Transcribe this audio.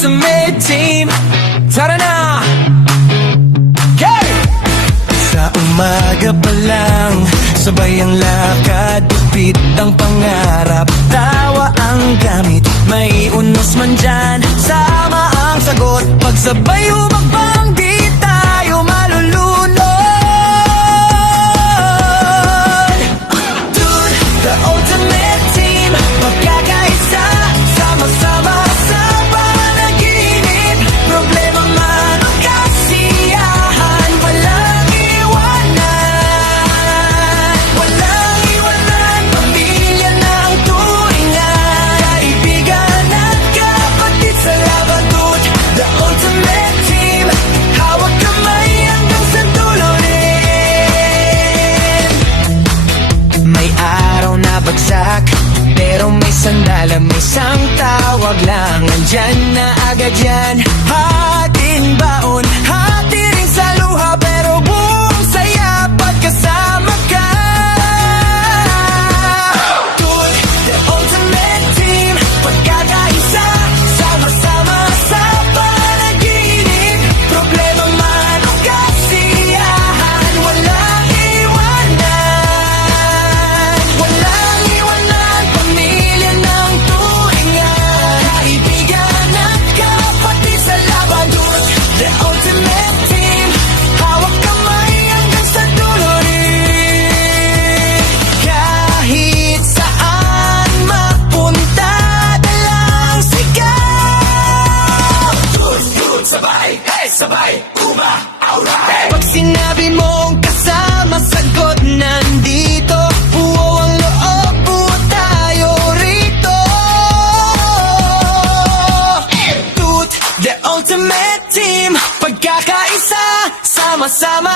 ultimate team. Tara na! Okay! Sa umaga pa lang, sabay ang lakad, upit ang pangarap, tawa ang gamit, may unos man dyan, sama ang sagot. Pagsabay humakbang, di tayo malulunod. Dude, the ultimate team, magkakaisa, sama-sama sa panaginip. Problema man o kasiyahan, walang iwanan. Walang iwanan, pamilya na ang turingan, kaibigan at kapatid sa laban. Dude, the ultimate team, hawak kamay hanggang sa dulo rin. May araw na bagsak, pero may sandala, may isang tawag lang, andyan na agad yan. Hating baon, hati rin sa luha, pero buong saya pagkasama ka. Dude, the ultimate team, pagkakaisa, sama-sama sa panaginip. Problema man o kasiyahan, walang iwanan. Walang iwanan, pamilya ng turingan, kaibigan at kapatid sa laban. Dude, the ultimate team, hawak kamay hanggang sa dulo rin. Kahit saan mapunta, dalang sigaw. Dude, sabay, hey, sabay, uma, alright. Pag sinabi mong kasama, sagot nandito, buo ang loob, buo tayo rito. Dude, the ultimate team, pagkakaisa, sama-sama